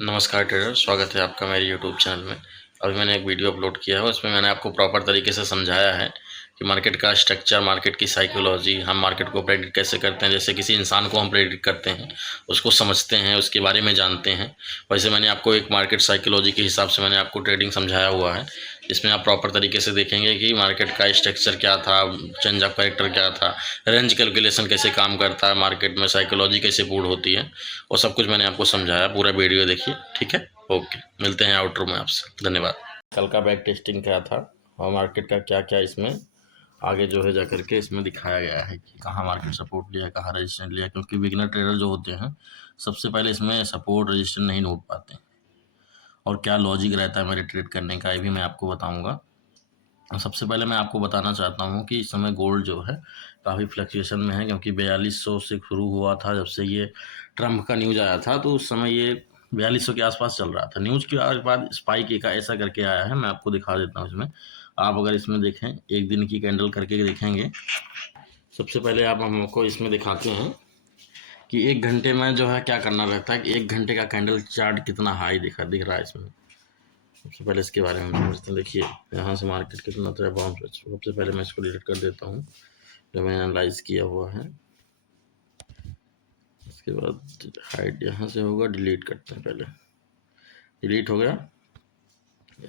नमस्कार ट्रेडर, स्वागत है आपका मेरे यूट्यूब चैनल में। अभी मैंने एक वीडियो अपलोड किया है, उसमें मैंने आपको प्रॉपर तरीके से समझाया है कि मार्केट का स्ट्रक्चर, मार्केट की साइकोलॉजी, हम मार्केट को प्रेडिक्ट कैसे करते हैं। जैसे किसी इंसान को हम प्रेडिक्ट करते हैं, उसको समझते हैं, उसके बारे में जानते हैं, वैसे मैंने आपको एक मार्केट साइकोलॉजी के हिसाब से मैंने आपको ट्रेडिंग समझाया हुआ है। इसमें आप प्रॉपर तरीके से देखेंगे कि मार्केट का स्ट्रक्चर क्या था, चेंज ऑफ कैरेक्टर क्या था, रेंज कैलकुलेशन कैसे काम करता है, मार्केट में साइकोलॉजी कैसे पूर्ण होती है, वो सब कुछ मैंने आपको समझाया। पूरा वीडियो देखिए, ठीक है। ओके, मिलते हैं आउटरो में आपसे। धन्यवाद। कल का बैक टेस्टिंग क्या था और मार्केट का क्या क्या इसमें आगे जो है जाकर के इसमें दिखाया गया है कि कहाँ मार्केट सपोर्ट लिया, कहाँ रजिस्टेंस लिया। क्योंकि बिगिनर ट्रेडर जो होते हैं, सबसे पहले इसमें सपोर्ट रजिस्टेंस नहीं नोट पाते, और क्या लॉजिक रहता है मेरे ट्रेड करने का, ये भी मैं आपको बताऊंगा। सबसे पहले मैं आपको बताना चाहता हूँ कि इस समय गोल्ड जो है काफ़ी फ्लक्चुएशन में है, क्योंकि 4200 से शुरू हुआ था। जब से ये ट्रम्प का न्यूज़ आया था तो उस समय ये 4200 के आसपास चल रहा था। न्यूज़ के बाद स्पाइक एक ऐसा करके आया है, मैं आपको दिखा देता हूँ इसमें। आप अगर इसमें देखें, एक दिन की कैंडल करके देखेंगे। सबसे पहले आप हमको इसमें दिखाते हैं कि एक घंटे में जो है क्या करना रहता है, कि एक घंटे का कैंडल चार्ट कितना हाई दिख रहा है इसमें। सबसे पहले इसके बारे में समझते हैं। देखिए यहाँ से मार्केट कितना तरह बाउंस। सबसे पहले मैं इसको डिलीट कर देता हूँ जो मैंने एनालाइज किया हुआ है। इसके बाद हाइड यहाँ से होगा, डिलीट करते हैं। पहले डिलीट हो गया,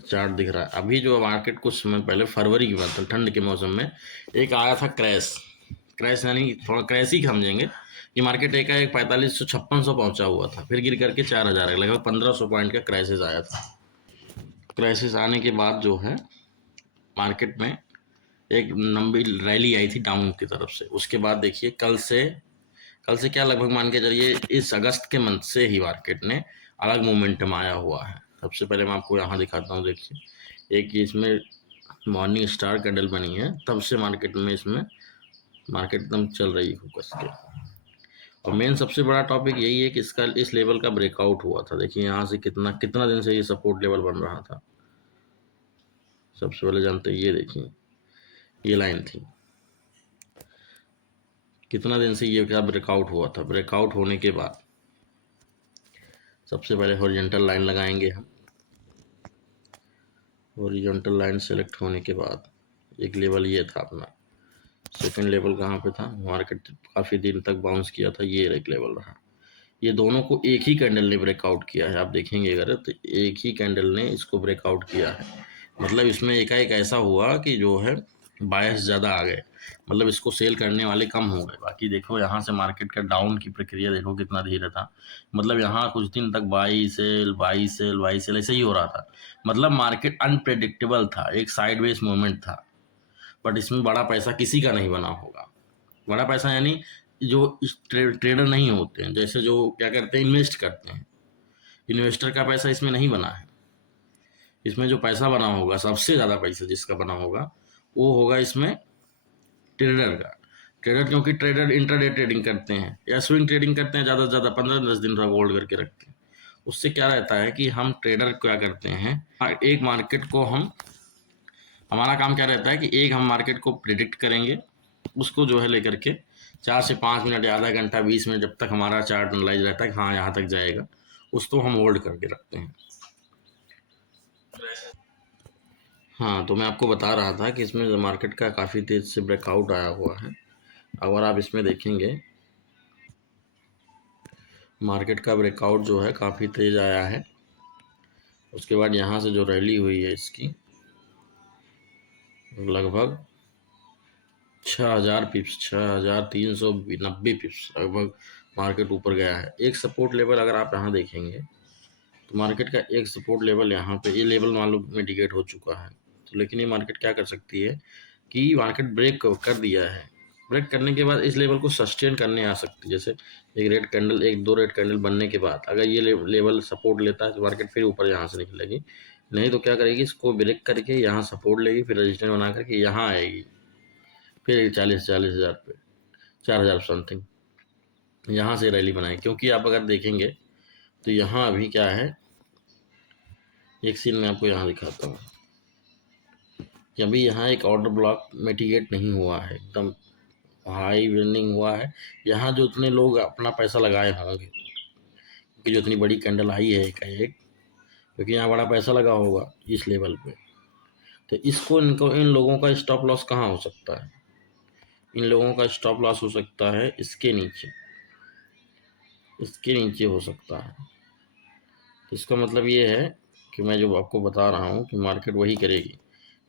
चार्ट दिख रहा है। अभी जो मार्केट कुछ समय पहले फरवरी की बात, ठंड के मौसम में एक आया था क्रैश। क्रैश यानी थोड़ा क्रैश ही समझेंगे कि मार्केट एक 4500 5600 पहुंचा हुआ था, फिर गिर करके 4000, लगभग 1500 पॉइंट का क्रैशेज आया था। क्रैशेज आने के बाद जो है मार्केट में एक लंबी रैली आई थी डाउन की तरफ से। उसके बाद देखिए कल से क्या लगभग मान के चलिए इस अगस्त के मंथ से ही मार्केट ने अलग मोमेंटम आया हुआ है। सबसे पहले मैं आपको यहाँ दिखाता हूँ। देखिए एक इसमें मॉर्निंग स्टार कैंडल बनी है, तब से मार्केट में इसमें मार्केट एकदम चल रही है कस के। और मेन सबसे बड़ा टॉपिक यही है कि इसका इस लेवल का ब्रेकआउट हुआ था। देखिए यहाँ से कितना कितना दिन से ये सपोर्ट लेवल बन रहा था। सबसे पहले जानते हैं, ये देखिए ये लाइन थी, कितना दिन से ये क्या ब्रेकआउट हुआ था। ब्रेकआउट होने के बाद सबसे पहले हॉरिजॉन्टल लाइन लगाएंगे हम। हॉरिजॉन्टल लाइन सेलेक्ट होने के बाद एक लेवल ये था अपना। सेकंड लेवल कहाँ पे था, मार्केट काफ़ी दिन तक बाउंस किया था, ये एक लेवल रहा। ये दोनों को एक ही कैंडल ने ब्रेकआउट किया है। आप देखेंगे अगर तो एक ही कैंडल ने इसको ब्रेकआउट किया है। मतलब इसमें एकाएक ऐसा हुआ कि जो है बायस ज़्यादा आ गए, मतलब इसको सेल करने वाले कम हो गए। बाकी देखो यहाँ से मार्केट का डाउन की प्रक्रिया देखो कितना धीरे था। मतलब यहाँ कुछ दिन तक buy sell buy sell buy sell ऐसे ही हो रहा था। मतलब मार्केट अनप्रेडिक्टेबल था, एक साइडवेज मूवमेंट था। बट इसमें बड़ा पैसा किसी का नहीं बना होगा। बड़ा पैसा यानी जो ट्रेडर नहीं होते हैं, जैसे जो क्या करते हैं, इन्वेस्ट करते हैं, इन्वेस्टर का पैसा इसमें नहीं बना है। इसमें जो पैसा बना होगा, सबसे ज़्यादा पैसा जिसका बना होगा वो होगा इसमें ट्रेडर का। ट्रेडर क्योंकि ट्रेडर इंटरडे ट्रेडिंग करते हैं या स्विंग ट्रेडिंग करते हैं, ज़्यादा से ज़्यादा 15-10 दिन का होल्ड करके रखते हैं। उससे क्या रहता है कि हम ट्रेडर क्या करते हैं, एक मार्केट को हम, हमारा काम क्या रहता है कि एक हम मार्केट को प्रिडिक्ट करेंगे, उसको जो है लेकर के 4 से 5 मिनट या आधा घंटा 20 मिनट जब तक हमारा चार्ट एनालाइज रहता है कि हाँ यहाँ तक जाएगा, उसको हम होल्ड करके रखते हैं। हाँ, तो मैं आपको बता रहा था कि इसमें मार्केट का काफ़ी तेज़ से ब्रेकआउट आया हुआ है। अगर आप इसमें देखेंगे, मार्केट का ब्रेकआउट जो है काफ़ी तेज़ आया है। उसके बाद यहाँ से जो रैली हुई है इसकी लगभग 6000 पिप्स, 6390 पिप्स लगभग मार्केट ऊपर गया है। एक सपोर्ट लेवल अगर आप यहाँ देखेंगे तो मार्केट का एक सपोर्ट लेवल यहाँ पे, ये लेवल मालूम मिटिगेट हो चुका है। तो लेकिन ये मार्केट क्या कर सकती है कि मार्केट ब्रेक कर दिया है। ब्रेक करने के बाद इस लेवल को सस्टेन करने आ सकती है। जैसे एक रेड कैंडल, एक दो रेड कैंडल बनने के बाद अगर ये लेवल सपोर्ट लेता है तो मार्केट फिर ऊपर यहाँ से निकलेगी। नहीं तो क्या करेगी, इसको ब्रेक करके यहाँ सपोर्ट लेगी, फिर रजिस्टेंस बना करके यहाँ आएगी, फिर 40,000 पे 4000 समथिंग यहाँ से रैली बनाए। क्योंकि आप अगर देखेंगे तो यहाँ अभी क्या है, एक सीन मैं आपको यहाँ दिखाता हूँ कि अभी यहाँ एक ऑर्डर ब्लॉक मिटिगेट नहीं हुआ है, एकदम हाई विनिंग हुआ है। यहाँ जो उतने लोग अपना पैसा लगाए होंगे कि जो इतनी बड़ी कैंडल आई है एक, क्योंकि यहाँ बड़ा पैसा लगा होगा इस लेवल पे। तो इन लोगों का स्टॉप लॉस कहाँ हो सकता है? इन लोगों का स्टॉप लॉस हो सकता है इसके नीचे हो सकता है। तो इसका मतलब ये है कि मैं जो आपको बता रहा हूँ कि मार्केट वही करेगी।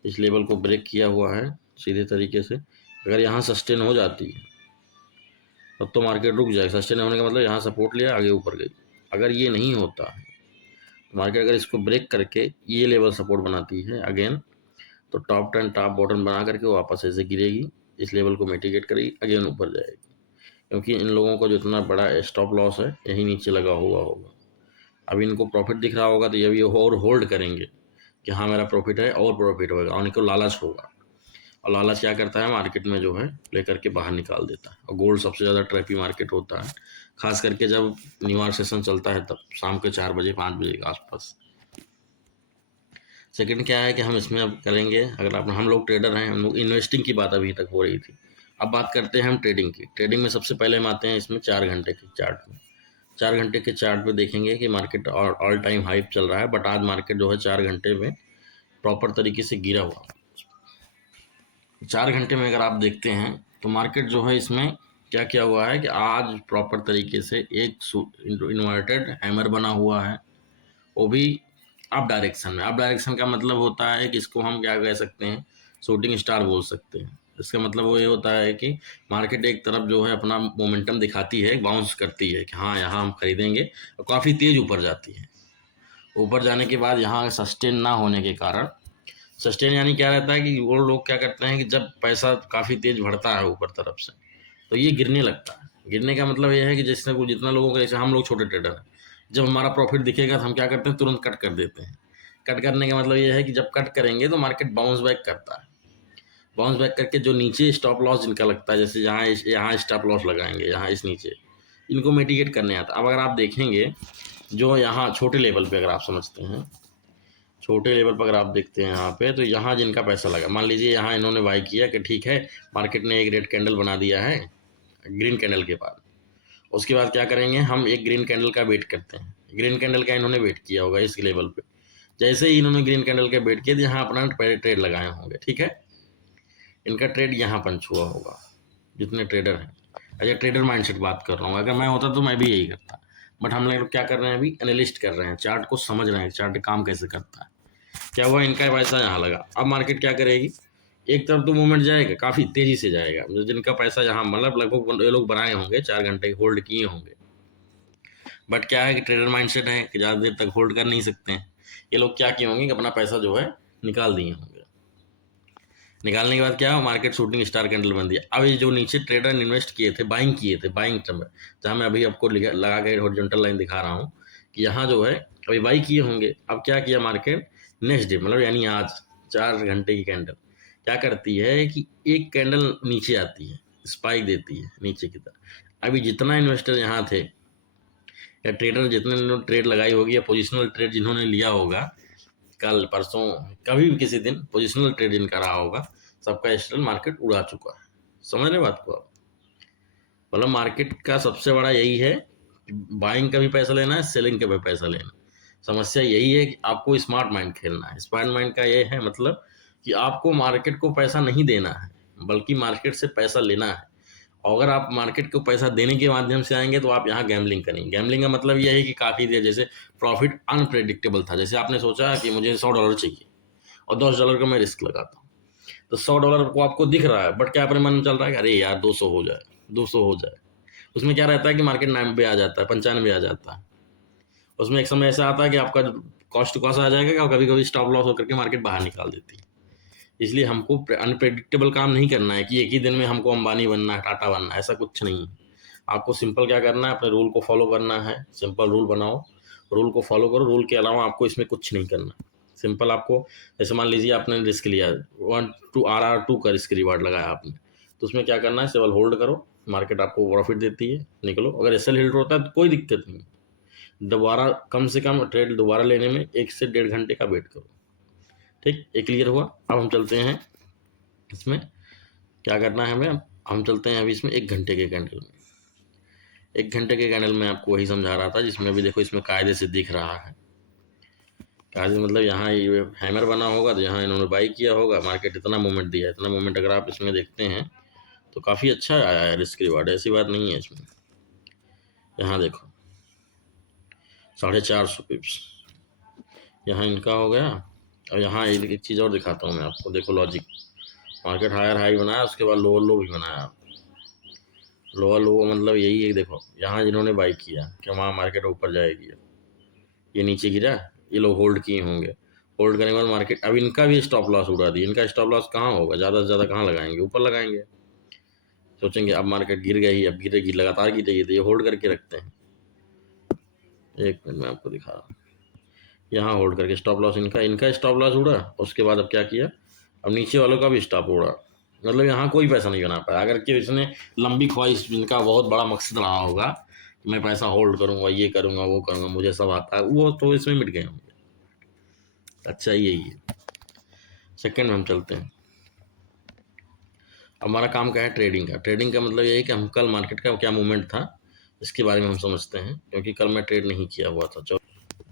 इस लेवल को ब्रेक किया हुआ है सीधे तरीके से, अगर यहाँ सस्टेन हो जाती है तब तो मार्केट रुक जाएगी। सस्टेन होने का मतलब यहाँ सपोर्ट लिया, आगे ऊपर गई। अगर ये नहीं होता है तो मार्केट अगर इसको ब्रेक करके ये लेवल सपोर्ट बनाती है अगेन, तो टॉप 10 टॉप बॉटम बना करके वापस ऐसे गिरेगी, इस लेवल को मिटिगेट करेगी, अगेन ऊपर जाएगी। क्योंकि इन लोगों का जो इतना बड़ा स्टॉप लॉस है यही नीचे लगा हुआ होगा। अब इनको प्रॉफिट दिख रहा होगा तो ये भी और होल्ड करेंगे कि हाँ मेरा प्रॉफिट है, और प्रॉफिट होगा, और इनको लालच होगा। और लालच क्या करता है, मार्केट में जो है लेकर के बाहर निकाल देता है। और गोल्ड सबसे ज़्यादा ट्रैफी मार्केट होता है, खास करके जब न्यूयॉर्क सेशन चलता है तब शाम के 4 बजे 5 बजे के आसपास। सेकंड क्या है कि हम इसमें अब करेंगे, अगर आप हम लोग ट्रेडर हैं, हम लोग इन्वेस्टिंग की बात अभी तक हो रही थी, अब बात करते हैं हम ट्रेडिंग की। ट्रेडिंग में सबसे पहले हम आते हैं इसमें 4 घंटे के चार्ट में। 4 घंटे के चार्ट पे देखेंगे कि मार्केट ऑल टाइम हाइप चल रहा है, बट आज मार्केट जो है 4 घंटे में प्रॉपर तरीके से गिरा हुआ। 4 घंटे में अगर आप देखते हैं तो मार्केट जो है इसमें क्या किया हुआ है कि आज प्रॉपर तरीके से एक इन्वर्टेड हैमर बना हुआ है, वो भी अप डायरेक्शन में। अप डायरेक्शन का मतलब होता है कि इसको हम क्या कह सकते हैं, शूटिंग स्टार बोल सकते हैं। इसका मतलब वो ये होता है कि मार्केट एक तरफ जो है अपना मोमेंटम दिखाती है, बाउंस करती है कि हाँ यहाँ हम खरीदेंगे, और काफ़ी तेज ऊपर जाती है। ऊपर जाने के बाद यहाँ सस्टेन ना होने के कारण, सस्टेन यानी क्या रहता है कि वो लोग क्या करते हैं कि जब पैसा काफ़ी तेज बढ़ता है ऊपर तरफ से तो ये गिरने लगता है। गिरने का मतलब ये है कि जैसे वो जितना लोगों का, जैसे हम लोग छोटे ट्रेडर हैं, जब हमारा प्रॉफिट दिखेगा तो हम क्या करते हैं, तुरंत कट कर देते हैं। कट करने का मतलब ये है कि जब कट करेंगे तो मार्केट बाउंस बैक करता है। बाउंस बैक करके जो नीचे स्टॉप लॉस जिनका लगता है, जैसे यहाँ स्टॉप लॉस लगाएंगे, यहाँ इस नीचे, इनको मिटिगेट करने आता। अब अगर आप देखेंगे जो यहाँ छोटे लेवल पे अगर आप समझते हैं, छोटे लेवल पर अगर आप देखते हैं यहाँ पे, तो यहाँ जिनका पैसा लगा, मान लीजिए यहाँ इन्होंने बाई किया कि ठीक है मार्केट ने एक रेड कैंडल बना दिया है ग्रीन कैंडल के बाद, उसके बाद क्या करेंगे, हम एक ग्रीन कैंडल का वेट करते हैं। ग्रीन कैंडल का इन्होंने वेट किया होगा इस लेवल पे। जैसे ही इन्होंने ग्रीन कैंडल का वेट किया तो यहाँ अपना ट्रेड लगाए होंगे, ठीक है। इनका ट्रेड यहाँ पंच हुआ होगा, जितने ट्रेडर हैं। अच्छा, ट्रेडर माइंडसेट बात कर रहा हूँ, अगर मैं होता तो मैं भी यही करता। बट हम लोग क्या कर रहे हैं, अभी एनालिस्ट कर रहे हैं, चार्ट को समझ रहे हैं, चार्ट काम कैसे करता है। क्या हुआ, इनका पैसा यहाँ लगा, अब मार्केट क्या करेगी, एक तरफ तो मूवमेंट जाएगा, काफ़ी तेज़ी से जाएगा। जिनका पैसा यहाँ मतलब लगभग ये लोग बनाए होंगे 4 घंटे होल्ड किए होंगे, बट क्या है कि ट्रेडर माइंडसेट है कि ज़्यादा देर तक होल्ड कर नहीं सकते हैं। ये लोग क्या किए होंगे कि अपना पैसा जो है निकाल दिए होंगे। निकालने के बाद क्या है, मार्केट शूटिंग स्टार कैंडल बन दिया। अब ये जो नीचे ट्रेडर इन्वेस्ट किए थे, बाइंग किए थे, बाइंग टर्म, जहाँ मैं अभी आपको लगा के हॉरिजॉन्टल लाइन दिखा रहा हूँ कि यहाँ जो है अभी बाई किए होंगे। अब क्या किया मार्केट, नेक्स्ट डे मतलब यानी आज 4 घंटे की कैंडल क्या करती है कि एक कैंडल नीचे आती है, स्पाइक देती है नीचे की तरफ। अभी जितना इन्वेस्टर यहाँ थे या ट्रेडर जितने ट्रेड लगाई होगी, या पोजिशनल ट्रेड जिन्होंने लिया होगा कल परसों, कभी भी किसी दिन पोजिशनल ट्रेड जिनका रहा होगा, सबका स्टॉल मार्केट उड़ा चुका है। समझ रहे बात को आप? मतलब मार्केट का सबसे बड़ा यही है, बाइंग का भी पैसा लेना है, सेलिंग का भी पैसा लेना। समस्या यही है कि आपको स्मार्ट माइंड खेलना है। स्मार्ट माइंड का ये है मतलब कि आपको मार्केट को पैसा नहीं देना है, बल्कि मार्केट से पैसा लेना है। और अगर आप मार्केट को पैसा देने के माध्यम से आएंगे तो आप यहाँ गैम्बलिंग करेंगे। गैम्बलिंग का मतलब यह है कि काफ़ी देर, जैसे प्रॉफिट अनप्रेडिक्टेबल था, जैसे आपने सोचा कि मुझे $100 चाहिए और $10 का मैं रिस्क लगाता हूँ, तो $100 को आपको दिख रहा है, बट क्या अपने मन में चल रहा है कि अरे यार 200 हो जाए, 200 हो जाए। उसमें क्या रहता है कि मार्केट 90 आ जाता है, 95 आ जाता है। उसमें एक समय ऐसा आता है कि आपका कॉस्ट कॉस्ट आ जाएगा, कभी कभी स्टॉप लॉस होकर के मार्केट बाहर निकाल देती है। इसलिए हमको अनप्रेडिक्टेबल काम नहीं करना है कि एक ही दिन में हमको अंबानी बनना है, टाटा बनना है, ऐसा कुछ नहीं है। आपको सिंपल क्या करना है, अपने रूल को फॉलो करना है। सिंपल रूल बनाओ, रूल को फॉलो करो, रूल के अलावा आपको इसमें कुछ नहीं करना। सिंपल आपको, जैसे मान लीजिए आपने रिस्क लिया 1 to RR2 का रिस्क रिवार्ड लगाया आपने, तो उसमें क्या करना है, सिंपल होल्ड करो, मार्केट आपको प्रॉफिट देती है, निकलो। अगर एसएल हिल्ट होता है तो कोई दिक्कत नहीं, दोबारा कम से कम ट्रेड दोबारा लेने में 1 से 1.5 घंटे का वेट करो। ठीक, ये क्लियर हुआ। अब हम चलते हैं इसमें क्या करना है हमें, हम चलते हैं अभी इसमें 1 घंटे के कैंडल में। 1 घंटे के कैंडल में आपको वही समझा रहा था, जिसमें अभी देखो इसमें कायदे से दिख रहा है। कायदे मतलब यहाँ ये हैमर बना होगा तो यहाँ इन्होंने बाई किया होगा, मार्केट इतना मूवमेंट दिया है। इतना मूवमेंट अगर आप इसमें देखते हैं तो काफ़ी अच्छा आया है रिस्क रिवार्ड, ऐसी बात नहीं है इसमें। यहाँ देखो 450 पिप्स यहाँ इनका हो गया। और यहाँ एक चीज़ और दिखाता हूँ मैं आपको, देखो लॉजिक। मार्केट हायर हाई बनाया, उसके बाद लोअर लो भी बनाया। लोअर लो मतलब यही है, देखो यहाँ जिन्होंने बाई किया कि वहाँ मार्केट ऊपर जाएगी, ये नीचे गिरा, ये लोग होल्ड किए होंगे। होल्ड करने के बाद मार्केट, अब इनका भी स्टॉप लॉस उड़ा दी। इनका स्टॉप लॉस कहाँ होगा, ज़्यादा से ज़्यादा कहाँ लगाएंगे, ऊपर लगाएंगे। सोचेंगे अब मार्केट गिर गई, अब गिरेगी, लगातार गिरेगी, तो ये होल्ड करके रखते हैं। एक मिनट में आपको दिखा रहा हूँ। यहाँ होल्ड करके स्टॉप लॉस इनका स्टॉप लॉस उड़ा। उसके बाद अब क्या किया, अब नीचे वालों का भी स्टॉप उड़ा। मतलब यहाँ कोई पैसा नहीं बना पाया। अगर कि इसने लंबी ख्वाहिश, जिनका बहुत बड़ा मकसद रहा होगा कि मैं पैसा होल्ड करूँगा, ये करूँगा, वो करूँगा, मुझे सब आता है, वो तो इसमें मिट गए होंगे। अच्छा यही है। सेकंड में हम चलते हैं। हमारा काम क्या है, ट्रेडिंग का। ट्रेडिंग का मतलब ये है कि हम कल मार्केट का क्या मूवमेंट था इसके बारे में हम समझते हैं, क्योंकि कल मैं ट्रेड नहीं किया हुआ था।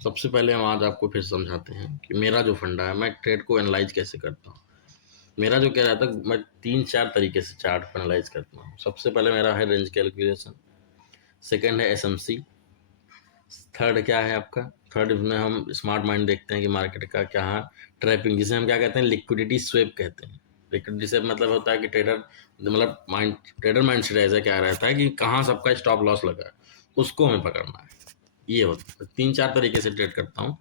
सबसे पहले हम आज आपको फिर समझाते हैं कि मेरा जो फंडा है, मैं ट्रेड को एनालाइज कैसे करता हूँ। मेरा जो कह रहा था, मैं 3-4 तरीके से चार्ट को एनालाइज करता हूँ। सबसे पहले मेरा है रेंज कैलकुलेशन, सेकंड है एसएमसी, थर्ड क्या है आपका, थर्ड इसमें हम स्मार्ट माइंड देखते हैं कि मार्केट का क्या ट्रैपिंग, जिसे हम क्या कहते हैं, लिक्विडिटी स्वेप कहते हैं। लिक्विडिटी स्वेप मतलब होता है कि ट्रेडर माइंड सेट ऐसा क्या रहता है कि कहाँ सबका स्टॉप लॉस लगा है, उसको हमें पकड़ना है। ये होता है। 3-4 तरीके से ट्रेड करता हूँ।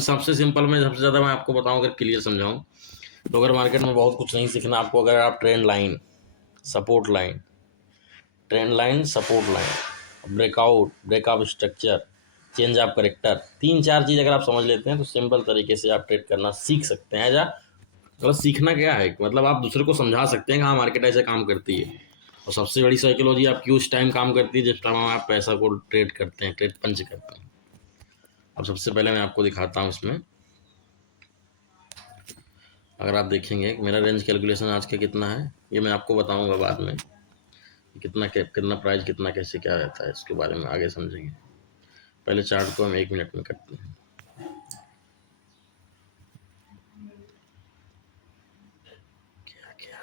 सबसे सिंपल में, सबसे ज़्यादा मैं आपको बताऊँ, अगर क्लियर समझाऊँ तो, अगर मार्केट में बहुत कुछ नहीं सीखना आपको, अगर आप trend line, support line, trend line, support line, breakout, breakout structure, change of character, 3-4 चीज़ अगर आप समझ लेते हैं तो सिंपल तरीके से आप ट्रेड करना सीख सकते हैं। या मतलब सीखना क्या है, मतलब आप दूसरे को समझा सकते हैं कि हाँ मार्केट ऐसे काम करती है। और सबसे बड़ी साइकोलॉजी आपकी उस टाइम काम करती है जिस टाइम आप पैसा को ट्रेड करते हैं, ट्रेड पंच करते हैं। अब सबसे पहले मैं आपको दिखाता हूँ इसमें। अगर आप देखेंगे कि मेरा रेंज कैलकुलेशन आज का कितना है, ये मैं आपको बताऊंगा बाद में, कितना प्राइस, कितना कैसे क्या रहता है, इसके बारे में आगे समझेंगे। पहले चार्ट को हम 1 मिनट में करते हैं। क्या क्या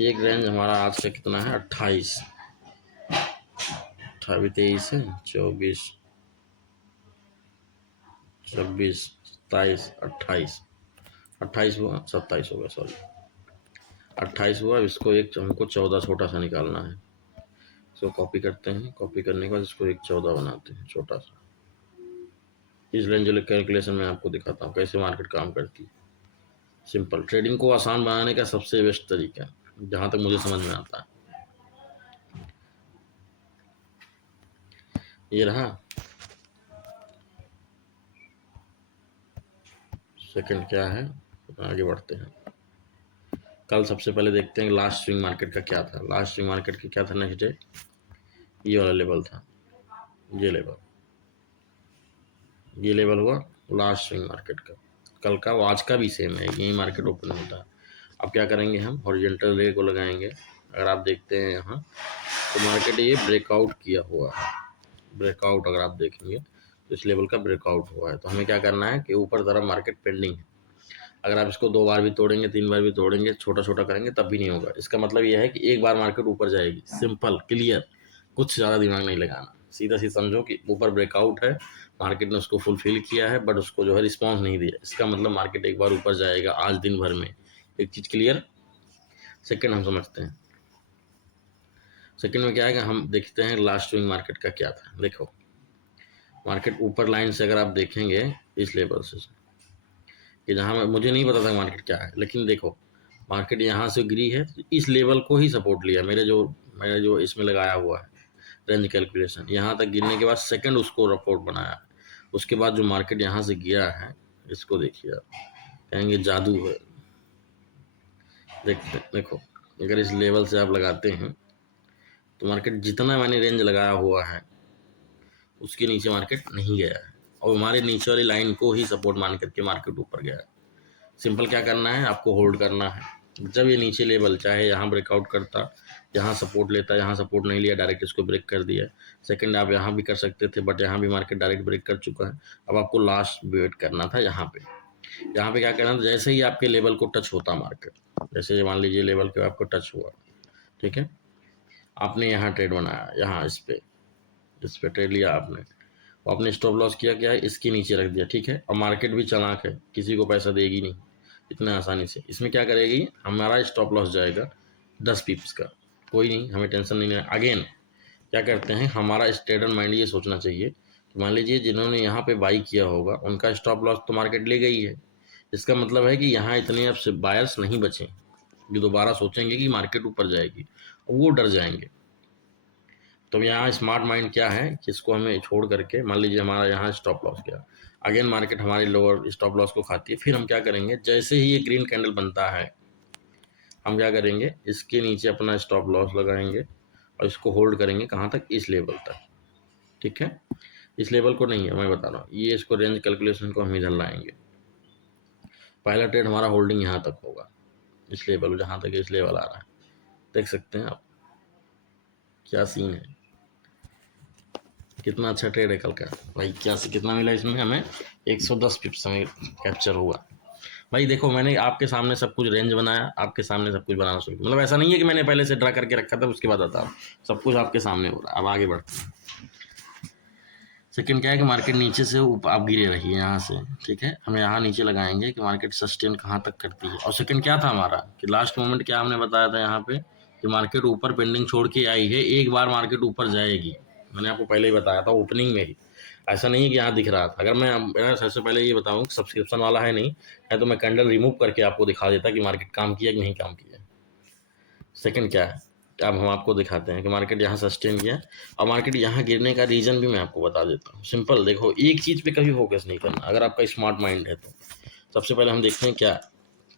एक रेंज हमारा आज का कितना है, 28, 23 है, 24, 26, 27, 28, 28 हुआ, 27 होगा, सॉरी 28 हुआ। इसको एक हमको 14 छोटा सा निकालना है। इसको कॉपी करते हैं, कॉपी करने के बाद इसको एक 14 बनाते हैं छोटा सा। इस रेंज कैलकुलेशन में आपको दिखाता हूँ कैसे मार्केट काम करती है। सिंपल, ट्रेडिंग को आसान बनाने का सबसे बेस्ट तरीका, जहाँ तक मुझे समझ में आता है, ये रहा। सेकंड क्या है, आगे बढ़ते हैं। कल सबसे पहले देखते हैं लास्ट स्विंग मार्केट का क्या था। लास्ट स्विंग मार्केट की क्या था, नेक्स्ट डे ये वाला लेवल था, ये लेवल हुआ लास्ट स्विंग मार्केट का। कल का, आज का भी सेम है, यही मार्केट ओपन होता है। अब क्या करेंगे, हम हॉरिजॉन्टल रे को लगाएंगे। अगर आप देखते हैं यहाँ तो मार्केट ये ब्रेकआउट किया हुआ है, ब्रेकआउट अगर आप देखेंगे तो इस लेवल का ब्रेकआउट हुआ है। तो हमें क्या करना है कि ऊपर तरफ मार्केट पेंडिंग है। अगर आप इसको 2 बार भी तोड़ेंगे, 3 बार भी तोड़ेंगे, छोटा छोटा करेंगे, तब भी नहीं होगा। इसका मतलब यह है कि एक बार मार्केट ऊपर जाएगी, सिंपल क्लियर, कुछ ज़्यादा दिमाग नहीं लगाना। सीधा सी समझो कि ऊपर ब्रेकआउट है, मार्केट ने उसको फुलफिल किया है, बट उसको जो है रिस्पॉन्स नहीं दिया। इसका मतलब मार्केट एक बार ऊपर जाएगा आज दिन भर में। एक चीज़ क्लियर। सेकेंड हम समझते हैं। सेकेंड में क्या है कि हम देखते हैं लास्ट स्विंग मार्केट का क्या था। देखो मार्केट ऊपर लाइन से अगर आप देखेंगे इस लेवल से, कि जहाँ मुझे नहीं पता था मार्केट क्या है, लेकिन देखो मार्केट यहाँ से गिरी है तो इस लेवल को ही सपोर्ट लिया। मेरे जो इसमें लगाया हुआ है रेंज कैलकुलेशन, यहाँ तक गिरने के बाद सेकंड उसको सपोर्ट बनाया। उसके बाद जो मार्केट यहाँ से गिरा है, इसको देखिए आप, कहेंगे जादू है। देखो अगर इस लेवल से आप लगाते हैं तो मार्केट जितना मैंने रेंज लगाया हुआ है उसके नीचे मार्केट नहीं गया है, और हमारे नीचे वाली लाइन को ही सपोर्ट मान करके मार्केट ऊपर गया है। सिंपल क्या करना है, आपको होल्ड करना है। जब ये नीचे लेवल चाहे यहाँ ब्रेकआउट करता, यहाँ सपोर्ट लेता, यहाँ सपोर्ट नहीं लिया, डायरेक्ट इसको ब्रेक कर दिया। सेकंड आप यहाँ भी कर सकते थे, बट यहाँ भी मार्केट डायरेक्ट ब्रेक कर चुका है। अब आपको लास्ट वेट करना था यहाँ पे। यहाँ पे क्या करना था, जैसे ही आपके लेवल को टच होता मार्केट, जैसे मान लीजिए लेवल के आपको टच हुआ, ठीक है, आपने यहाँ ट्रेड बनाया, यहाँ इस पे ट्रेड लिया आपने, आपने स्टॉप लॉस किया, क्या है, इसके नीचे रख दिया, ठीक है। और मार्केट भी चालाक है, किसी को पैसा देगी नहीं इतना आसानी से। इसमें क्या करेगी, हमारा स्टॉप लॉस जाएगा 10 पिप्स का, कोई नहीं, हमें टेंशन नहीं है। अगेन क्या करते हैं, हमारा स्टेट माइंड ये सोचना चाहिए कि मान लीजिए जिन्होंने यहाँ पे बाई किया होगा उनका स्टॉप लॉस तो मार्केट ले गई है, इसका मतलब है कि यहाँ इतने अब से बायर्स नहीं बचे जो दोबारा सोचेंगे कि मार्केट ऊपर जाएगी, और वो डर जाएंगे। तो यहाँ स्मार्ट माइंड क्या है कि इसको हमें छोड़ करके, मान लीजिए हमारा यहाँ स्टॉप लॉस गया, अगेन मार्केट हमारे लोअर स्टॉप लॉस को खाती है, फिर हम क्या करेंगे, जैसे ही ये ग्रीन कैंडल बनता है हम क्या करेंगे, इसके नीचे अपना स्टॉप लॉस लगाएंगे और इसको होल्ड करेंगे कहाँ तक, इस लेवल तक, ठीक है। इस लेवल को नहीं है, मैं बता रहा हूँ, ये इसको रेंज कैलकुलेशन को हम इधर लाएंगे। पहला ट्रेड हमारा होल्डिंग यहाँ तक होगा, इस लेवल, जहाँ तक इस लेवल आ रहा है, देख सकते हैं आप क्या सीन है, कितना अच्छा ट्रेड है कल का भाई। क्या कितना मिला इसमें हमें, 110 पिप्स हमें कैप्चर हुआ भाई। देखो मैंने आपके सामने सब कुछ रेंज बनाया, आपके सामने सब कुछ बनाना शुरू किया, मतलब ऐसा नहीं है कि मैंने पहले से ड्रा करके रखा था उसके बाद आता हूँ, सब कुछ आपके सामने हो रहा है। अब आगे बढ़ते हैं। सेकंड क्या है कि मार्केट नीचे से ऊपर आप गिरे रहिए यहाँ से, ठीक है, हम यहाँ नीचे लगाएंगे कि मार्केट सस्टेन कहाँ तक करती है। और सेकंड क्या था हमारा कि लास्ट मोमेंट क्या हमने बताया था यहाँ पे कि मार्केट ऊपर पेंडिंग छोड़ के आई है, एक बार मार्केट ऊपर जाएगी, मैंने आपको पहले ही बताया था ओपनिंग में ही। ऐसा नहीं है कि यहाँ दिख रहा था, अगर मैं सबसे पहले ये बताऊँ सब्सक्रिप्शन वाला है नहीं है तो मैं कैंडल रिमूव करके आपको दिखा देता कि मार्केट काम किया कि नहीं काम किया। सेकंड क्या है, अब हम आपको दिखाते हैं कि मार्केट यहाँ सस्टेन किया और मार्केट यहाँ गिरने का रीज़न भी मैं आपको बता देता हूँ। सिंपल देखो, एक चीज़ पे कभी फोकस नहीं करना अगर आपका स्मार्ट माइंड है तो। सबसे पहले हम देखते हैं क्या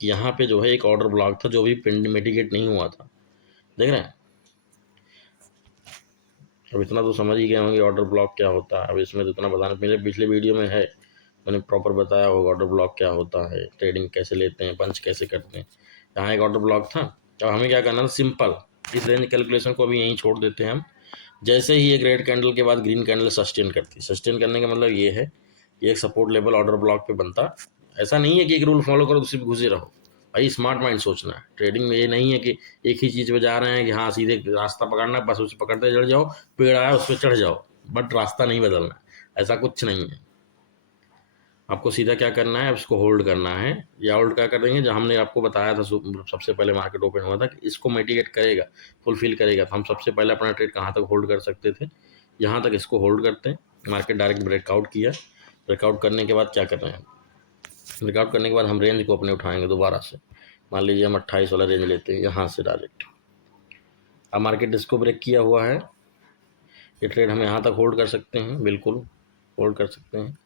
कि यहाँ पे जो है एक ऑर्डर ब्लॉक था जो भी मिटिगेट नहीं हुआ था, देख रहे हैं। अब इतना तो समझ ही गए होंगे ऑर्डर ब्लॉक क्या होता है, अब इसमें तो इतना बताना, मेरे पिछले वीडियो में है, मैंने प्रॉपर बताया होगा ऑर्डर ब्लॉक क्या होता है, ट्रेडिंग कैसे लेते हैं, पंच कैसे करते हैं। यहाँ एक ऑर्डर ब्लॉक था, अब हमें क्या करना था, सिंपल इस रेंज कैलकुलेशन को अभी यहीं छोड़ देते हैं हम। जैसे ही एक रेड कैंडल के बाद ग्रीन कैंडल सस्टेन करती, सस्टेन करने का मतलब ये है कि एक सपोर्ट लेवल ऑर्डर ब्लॉक पे बनता। ऐसा नहीं है कि एक रूल फॉलो करो उसी पे घुसे रहो भाई, स्मार्ट माइंड सोचना है। ट्रेडिंग में ये नहीं है कि एक ही चीज़ पे जा रहे हैं कि हाँ सीधे रास्ता पकड़ना बस उसे पकड़ते चढ़ जाओ, पेड़ आया उस पर चढ़ जाओ, बट रास्ता नहीं बदलना, ऐसा कुछ नहीं है। आपको सीधा क्या करना है, उसको होल्ड करना है, या होल्ड क्या करेंगे, जो हमने आपको बताया था सबसे पहले मार्केट ओपन हुआ था कि इसको मिटिगेट करेगा, फुलफिल करेगा, तो हम सबसे पहले अपना ट्रेड कहाँ तक होल्ड कर सकते थे, यहाँ तक इसको होल्ड करते हैं। मार्केट डायरेक्ट ब्रेकआउट किया, ब्रेकआउट करने के बाद क्या कर रहे हैं, ब्रेकआउट करने के बाद हम रेंज को अपने उठाएंगे दोबारा से, मान लीजिए हम 28 वाला रेंज लेते हैं यहाँ से डायरेक्ट। अब मार्केट इसको ब्रेक किया हुआ है, ये ट्रेड हम यहाँ तक होल्ड कर सकते हैं, बिल्कुल होल्ड कर सकते हैं,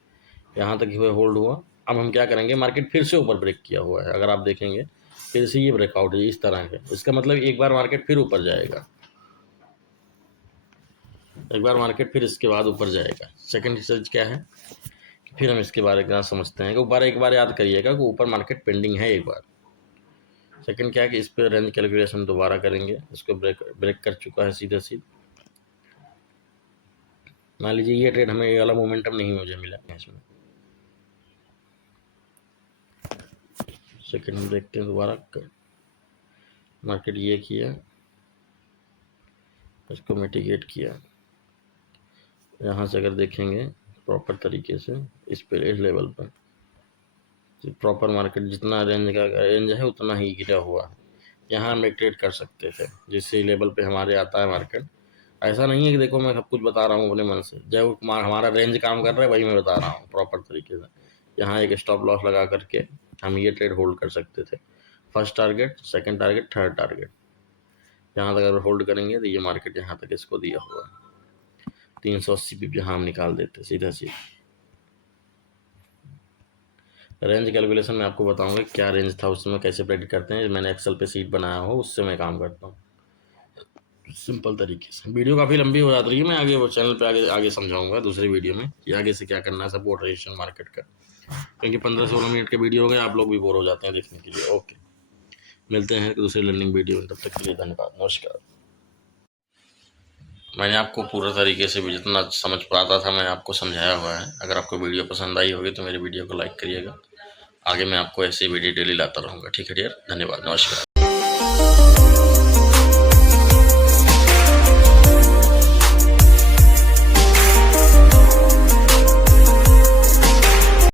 यहाँ तक हुए होल्ड हुआ। अब हम क्या करेंगे, मार्केट फिर से ऊपर ब्रेक किया हुआ है, अगर आप देखेंगे फिर से ये ब्रेकआउट है इस तरह के, इसका मतलब एक बार मार्केट फिर ऊपर जाएगा, एक बार मार्केट फिर इसके बाद ऊपर जाएगा। सेकंड चीज क्या है कि फिर हम इसके बारे में समझते हैं कि ऊपर एक बार याद करिएगा कि ऊपर मार्केट पेंडिंग है एक बार। सेकंड क्या है कि इस पर रेंज कैलकुलेशन दोबारा करेंगे, इसको ब्रेक कर चुका है सीधा सीधा। मान लीजिए ये ट्रेड हमें ये वाला मोमेंटम नहीं मुझे मिला इसमें। सेकंड में देखते हैं दोबारा, मार्केट ये किया, इसको मिटिगेट किया, यहाँ से अगर देखेंगे प्रॉपर तरीके से इस पे इस लेवल पर प्रॉपर मार्केट जितना रेंज का रेंज है उतना ही गिरा हुआ है, यहाँ हम एक ट्रेड कर सकते थे जिससे लेवल पे हमारे आता है मार्केट। ऐसा नहीं है कि देखो मैं सब कुछ बता रहा हूँ अपने मन से, जब हमारा रेंज काम कर रहा है वही मैं बता रहा हूँ प्रॉपर तरीके से। यहाँ एक स्टॉप लॉस लगा करके हम ये ट्रेड होल्ड कर सकते थे, first target, second target, third target, यहाँ तक अगर होल्ड करेंगे तो ये मार्केट यहाँ तक इसको दिया हुआ है, 380 पिप यहाँ हम निकाल देते सीधा सीधा। रेंज कैलकुलेशन में आपको बताऊंगा क्या रेंज था उसमें कैसे प्रेडिक्ट करते हैं, मैंने एक्सेल पे सीट बनाया हो उससे मैं काम करता हूँ सिंपल तरीके से। वीडियो काफ़ी लंबी हो जाती है, मैं आगे वो चैनल पे आगे आगे समझाऊंगा दूसरी वीडियो में कि आगे से क्या करना है सपोर्ट रेजिस्टेंस मार्केट का, क्योंकि 15-16 मिनट के वीडियो हो गए, आप लोग भी बोर हो जाते हैं देखने के लिए। ओके, मिलते हैं दूसरे लर्निंग वीडियो में, तब तक के लिए धन्यवाद, नमस्कार। मैंने आपको पूरा तरीके से भी जितना समझ पाता था मैं आपको समझाया हुआ है। अगर आपको वीडियो पसंद आई होगी तो मेरे वीडियो को लाइक करिएगा। आगे मैं आपको ऐसे वीडियो डेली लाता रहूँगा। ठीक है डियर, धन्यवाद, नमस्कार।